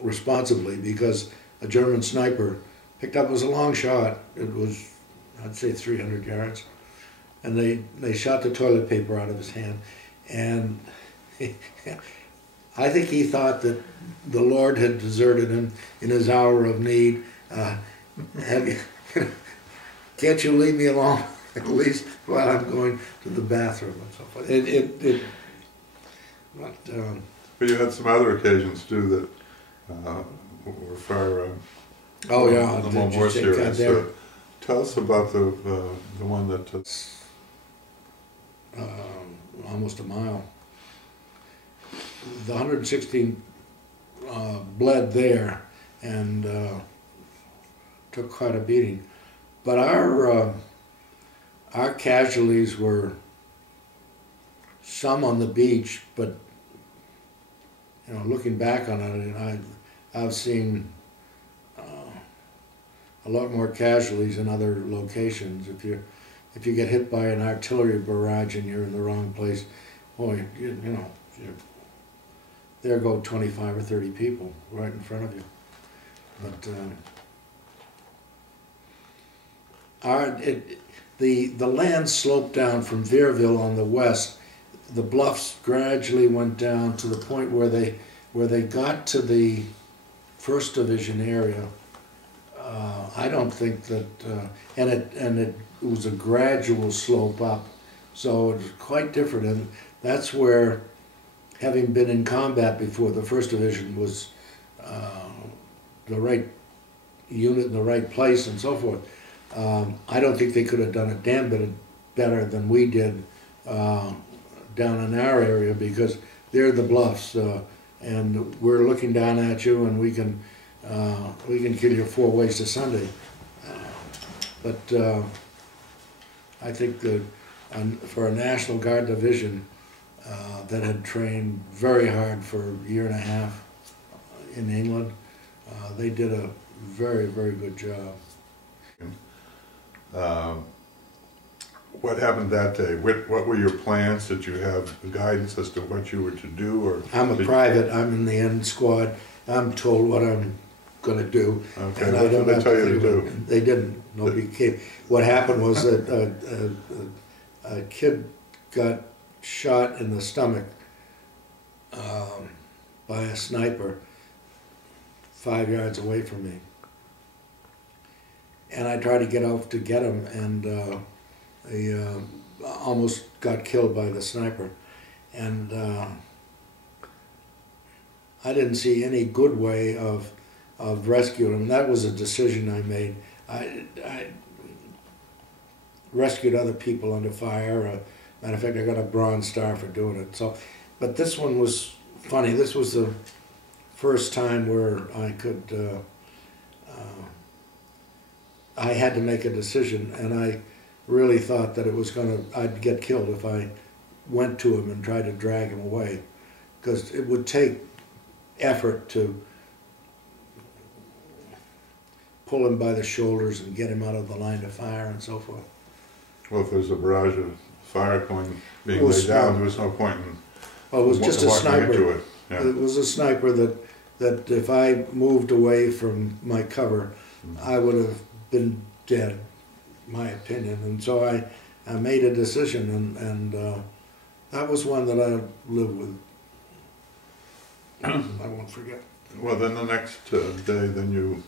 responsibly, because a German sniper picked up, it was a long shot, it was, I'd say 300 yards, and they shot the toilet paper out of his hand, and I think he thought that the Lord had deserted him in his hour of need. Can't you leave me alone at least while I'm going to the bathroom and so forth. But you had some other occasions too that were far oh yeah, the more serious. So tell us about the one that almost a mile. The 116 bled there and took quite a beating. But our casualties were some on the beach, but you know, looking back on it, I've seen a lot more casualties in other locations. If you get hit by an artillery barrage and you're in the wrong place, boy, you know, there go 25 or 30 people right in front of you. But the land sloped down from Veerville on the west. The bluffs gradually went down to the point where they got to the 1st Division area. I don't think that, and it was a gradual slope up, so it was quite different. And that's where, having been in combat before, the 1st Division was the right unit in the right place and so forth. I don't think they could have done a damn bit better than we did down in our area, because they're the bluffs, and we're looking down at you, and we can kill you 4 ways to Sunday. But I think that for a National Guard division that had trained very hard for a year and a half in England, they did a very, very good job. What happened that day? What were your plans? Did you have guidance as to what you were to do? Or I'm a private. I'm in the end squad. I'm told what I'm going to do. Okay, and what did they tell you to do? They didn't. Nobody came. What happened was that a kid got shot in the stomach by a sniper 5 yards away from me. And I tried to get out to get him, and he almost got killed by the sniper. And I didn't see any good way of rescuing him. That was a decision I made. I rescued other people under fire. Matter of fact, I got a Bronze Star for doing it. So, but this one was funny. This was the first time where I could. I had to make a decision, and I really thought that it was I'd get killed if I went to him and tried to drag him away, because it would take effort to pull him by the shoulders and get him out of the line of fire and so forth. Well, if there's a barrage of fire being laid down, there was no point in it was just a sniper. It. Yeah. It was a sniper that if I moved away from my cover, I would have been dead, my opinion. And so I made a decision, and that was one that I lived with. I won't forget. Well, then the next day, then you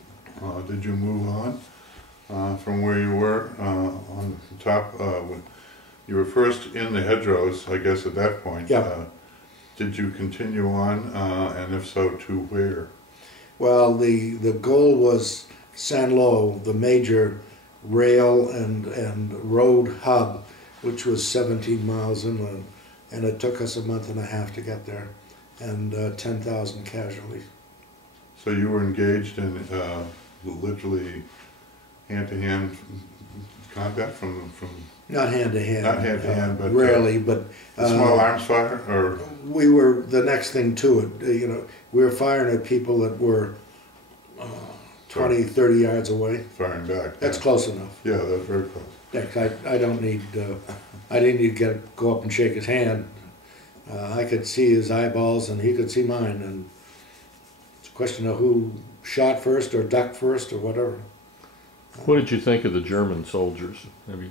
did you move on from where you were on top? You were first in the hedgerows, I guess, at that point. Yeah. Did you continue on, and if so, to where? Well, the goal was Saint-Lô, the major rail and road hub, which was 17 miles inland, and it took us a month and a half to get there, and 10,000 casualties. So you were engaged in literally hand-to-hand combat from not hand-to-hand. Not hand-to-hand, but rarely, but small arms fire, or we were the next thing to it. You know, we were firing at people that were 20, 30 yards away. Firing back. That's close enough. Yeah, that's very close. I don't need. I didn't need to go up and shake his hand. I could see his eyeballs, and he could see mine, question of who shot first or ducked first or whatever. What did you think of the German soldiers? Have you...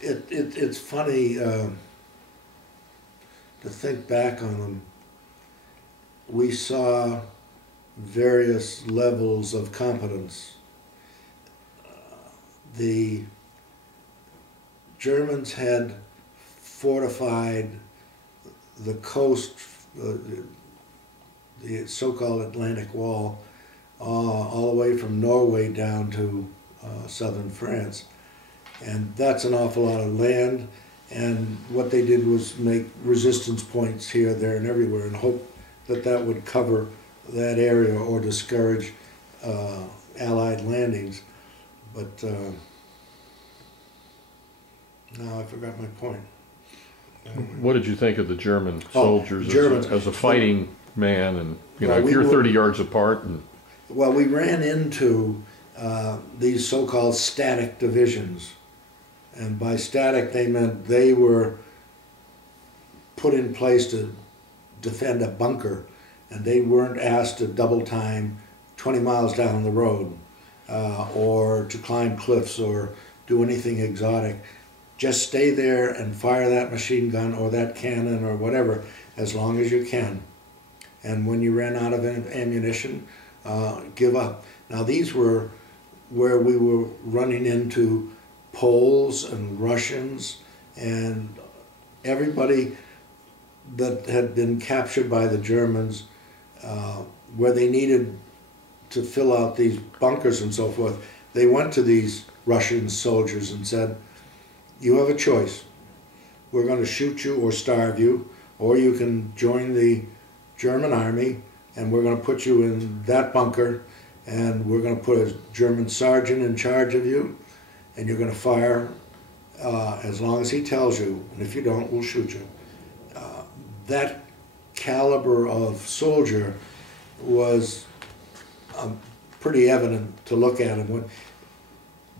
It's funny to think back on them. We saw various levels of competence. The Germans had fortified the coast, the so-called Atlantic Wall, all the way from Norway down to southern France. And that's an awful lot of land, and what they did was make resistance points here, there, and everywhere, and hope that that would cover that area or discourage Allied landings. But now I forgot my point. What did you think of the German soldiers as a fighting man? And you know, Well, if you're 30 yards apart, and well, we ran into these so-called static divisions. And by static, they meant they were put in place to defend a bunker, and they weren't asked to double time 20 miles down the road or to climb cliffs or do anything exotic. Just stay there and fire that machine gun or that cannon or whatever as long as you can. And when you ran out of ammunition, give up. Now these were where we were running into Poles and Russians and everybody that had been captured by the Germans, where they needed to fill out these bunkers and so forth. They went to these Russian soldiers and said, you have a choice. We're going to shoot you or starve you, or you can join the German army and we're going to put you in that bunker and we're going to put a German sergeant in charge of you, and you're going to fire as long as he tells you, and if you don't, we'll shoot you. That caliber of soldier was pretty evident to look at. And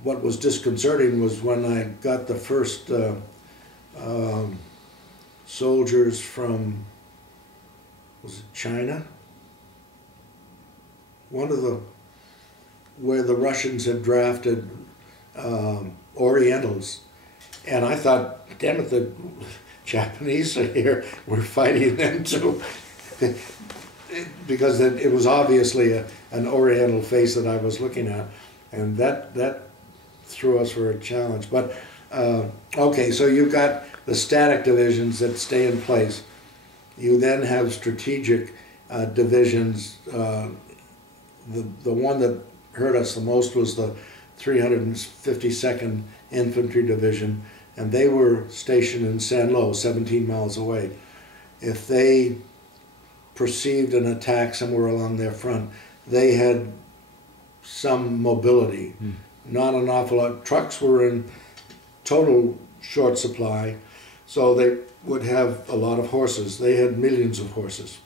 what was disconcerting was when I got the first soldiers from, was it China? One of the, where the Russians had drafted Orientals, and I thought, damn it, the Japanese are here, we're fighting them too. Because it was obviously an Oriental face that I was looking at, and that threw us for a challenge. But okay, so you've got the static divisions that stay in place. You then have strategic divisions. The one that hurt us the most was the 352nd Infantry Division, and they were stationed in Saint-Lô, 17 miles away. If they perceived an attack somewhere along their front, they had some mobility. Not an awful lot. Trucks were in total short supply, so they would have a lot of horses. They had millions of horses,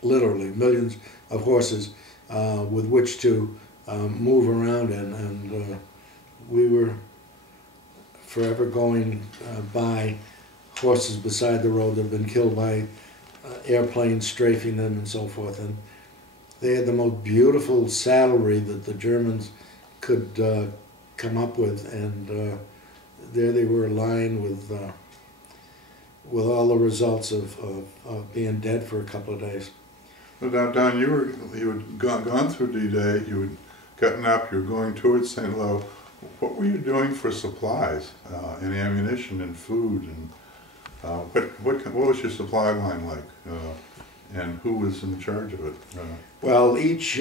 literally millions of horses with which to move around in, and we were forever going by horses beside the road that had been killed by airplanes strafing them and so forth. And they had the most beautiful saddlery that the Germans could come up with, and there they were lying with all the results of being dead for a couple of days. So Don, you had gone through D-Day, you had gotten up, you were going towards St. Lo. What were you doing for supplies and ammunition and food, and what was your supply line like, and who was in charge of it? Well, each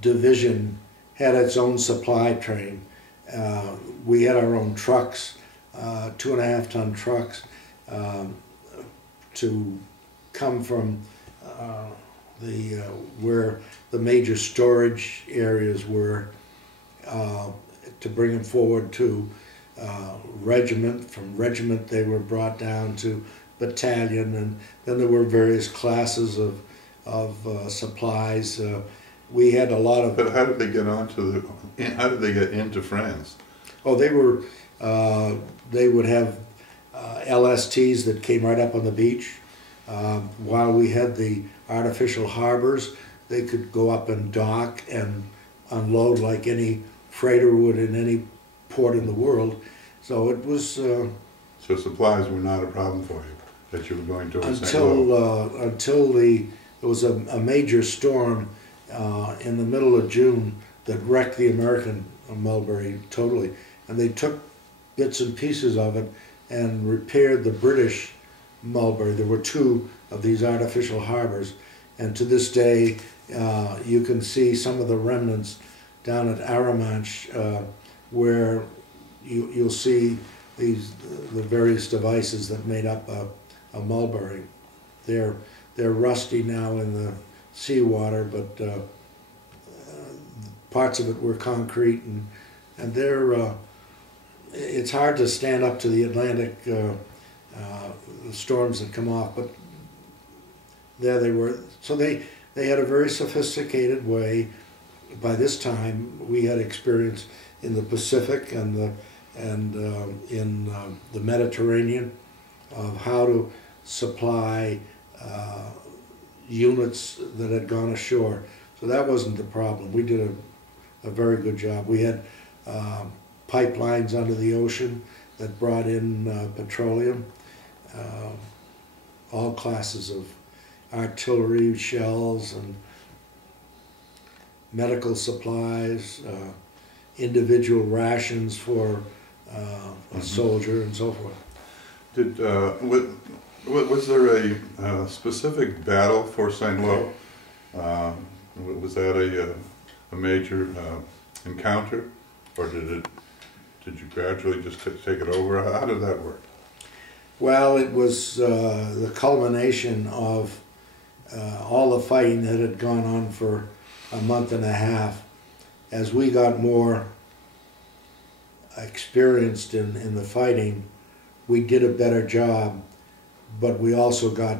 division had its own supply train. We had our own trucks, 2.5-ton trucks, to come from where the major storage areas were, to bring them forward to regiment. From regiment they were brought down to battalion, and then there were various classes of supplies. We had a lot of... But how did they get how did they get into France? Oh, they would have LSTs that came right up on the beach, While we had the artificial harbors, they could go up and dock and unload like any freighter would in any port in the world. So it was... So supplies were not a problem for you, that you were going to until there was a major storm in the middle of June that wrecked the American mulberry totally. And they took bits and pieces of it and repaired the British mulberry. There were two of these artificial harbors, and to this day you can see some of the remnants down at Arromanch where you'll see the various devices that made up a mulberry. They're rusty now in the seawater, but parts of it were concrete, and they're it's hard to stand up to the Atlantic storms that come off, but there they were. So they had a very sophisticated way. By this time, we had experience in the Pacific and in the Mediterranean of how to supply units that had gone ashore. So that wasn't the problem. We did a very good job. We had pipelines under the ocean that brought in petroleum, all classes of artillery, shells, and medical supplies, individual rations for a soldier, and so forth. Did was there a specific battle for St. Lo? Was that a major encounter, or did you gradually just take it over? How did that work? Well, it was the culmination of all the fighting that had gone on for a month and a half. As we got more experienced in the fighting, we did a better job, but we also got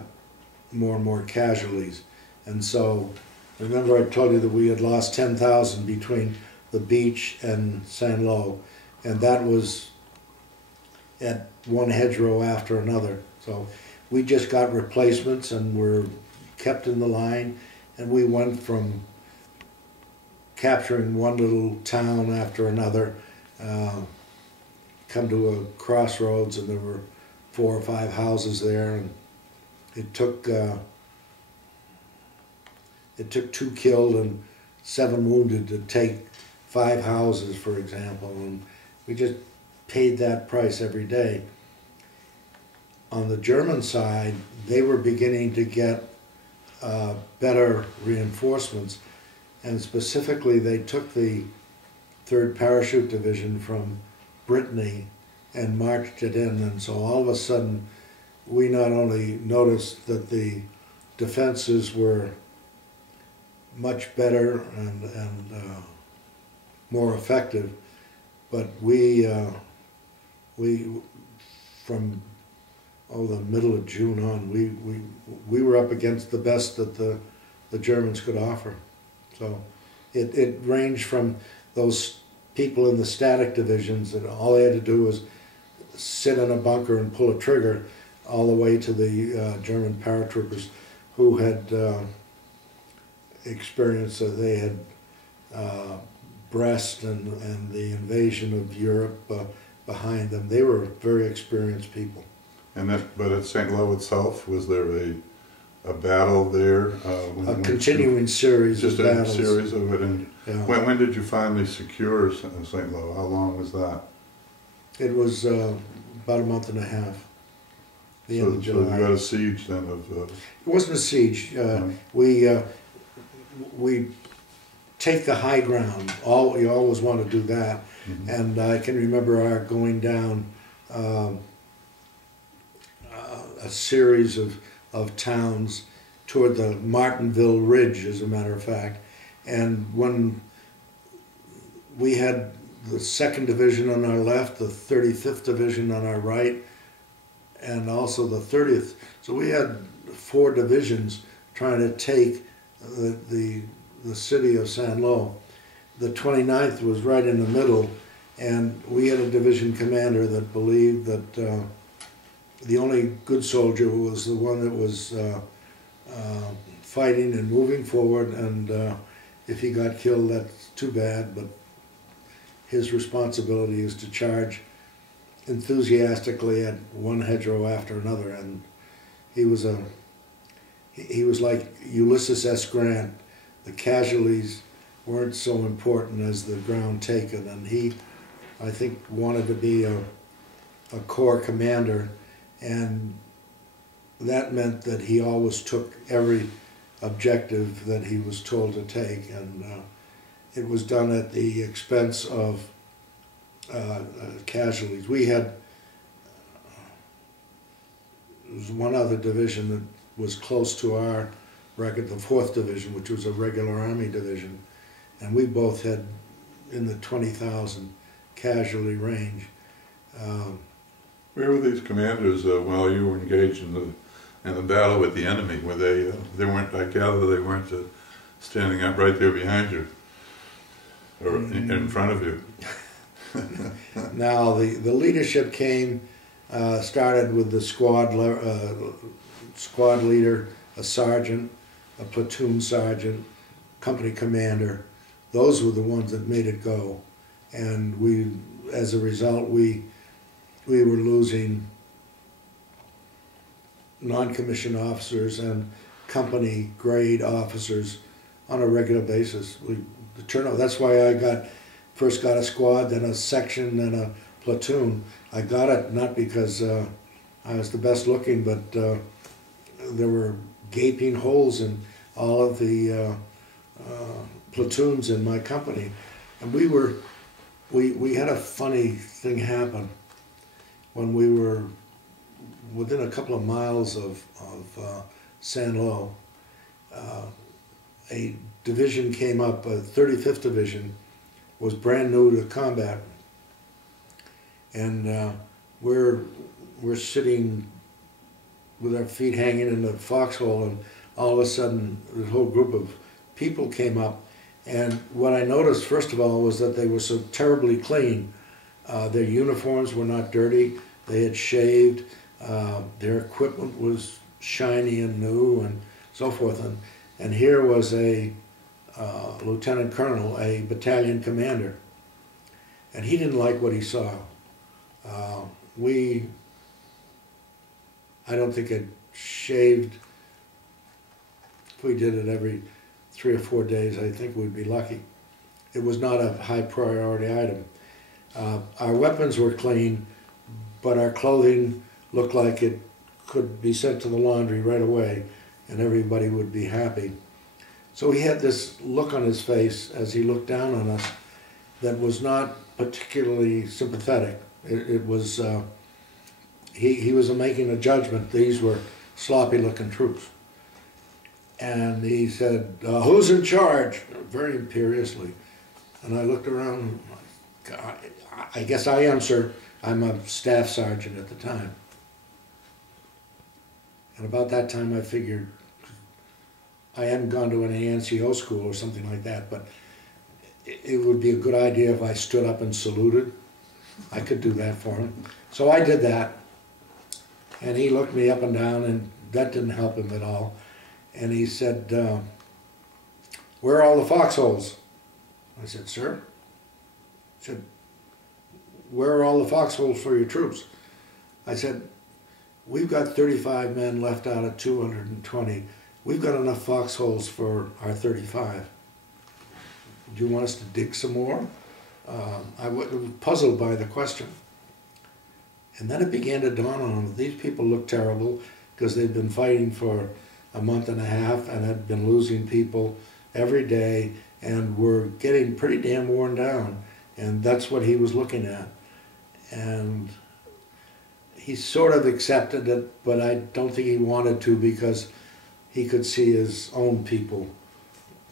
more and more casualties. And so, remember I told you that we had lost 10,000 between the beach and St. Lo, and that was at one hedgerow after another. So we just got replacements and were kept in the line, and we went from capturing one little town after another, come to a crossroads, and there were 4 or 5 houses there, and it took 2 killed and 7 wounded to take 5 houses, for example, and we just paid that price every day. On the German side, they were beginning to get better reinforcements, and specifically they took the 3rd Parachute Division from Brittany and marched it in, and so all of a sudden we not only noticed that the defenses were much better and more effective, but we from the middle of June on, we were up against the best that the Germans could offer. So it ranged from those people in the static divisions that all they had to do was sit in a bunker and pull a trigger, all the way to the German paratroopers who had experienced that they had Brest and the invasion of Europe behind them. They were very experienced people. But at St. Lo itself, was there a battle there? A continuing series of battles. Just a series of it. And yeah. When did you finally secure St. Lo? How long was that? It was about a month and a half. The end of July. So you got a siege then of... It wasn't a siege. We take the high ground. You always want to do that. Mm-hmm. And I can remember our going down a series of towns toward the Martinville Ridge, as a matter of fact. And when we had the 2nd Division on our left, the 35th Division on our right, and also the 30th. So we had 4 divisions trying to take the city of St. Lo. The 29th was right in the middle, and we had a division commander that believed that the only good soldier was the one that was fighting and moving forward, and if he got killed, that's too bad, but his responsibility is to charge enthusiastically at one hedgerow after another, and he was like Ulysses S. Grant. The casualties weren't so important as the ground taken, and he, I think, wanted to be a corps commander, and that meant that he always took every objective that he was told to take, and it was done at the expense of casualties. We had there was one other division that was close to our record, the 4th Division, which was a regular Army division, and we both had in the 20,000 casualty range. Where were these commanders while you were engaged in the battle with the enemy? Were they weren't, I gather, they weren't standing up right there behind you or in front of you? Now the leadership came, started with the squad leader, a sergeant, a platoon sergeant, company commander. Those were the ones that made it go, and we, as a result, we were losing non-commissioned officers and company grade officers on a regular basis. The turnover. That's why I first got a squad, then a section, then a platoon. I got it not because I was the best looking, but there were gaping holes in all of the platoons in my company, and we had a funny thing happen when we were within a couple of miles of San Lo. A division came up, 35th Division was brand new to combat, and we're sitting with our feet hanging in the foxhole, and all of a sudden this whole group of people came up, and what I noticed first of all was that they were so terribly clean. Their uniforms were not dirty, they had shaved, their equipment was shiny and new and so forth, and here was a lieutenant colonel, a battalion commander, and he didn't like what he saw. I don't think it shaved. If we did it every 3 or 4 days, I think we'd be lucky. It was not a high priority item. Our weapons were clean, but our clothing looked like it could be sent to the laundry right away and everybody would be happy. So he had this look on his face as he looked down on us that was not particularly sympathetic. It was, he was making a judgment. These were sloppy looking troops. And he said, "Who's in charge?" very imperiously. And I looked around, God, I guess I am, sir. I'm a staff sergeant at the time. And about that time I figured, I hadn't gone to an ANCO school or something like that, but it would be a good idea if I stood up and saluted. I could do that for him. So I did that, and he looked me up and down, and that didn't help him at all. And he said, "Where are all the foxholes?" I said, "Sir?" He said, "Where are all the foxholes for your troops?" I said, "We've got 35 men left out of 220. We've got enough foxholes for our 35. Do you want us to dig some more?" I was puzzled by the question. And then it began to dawn on him that these people looked terrible because they'd been fighting for a month and a half and had been losing people every day and were getting pretty damn worn down. And that's what he was looking at. And he sort of accepted it, but I don't think he wanted to because he could see his own people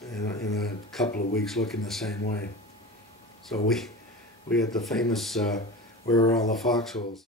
in a couple of weeks looking the same way. So we had the famous, "Where are all the foxholes?"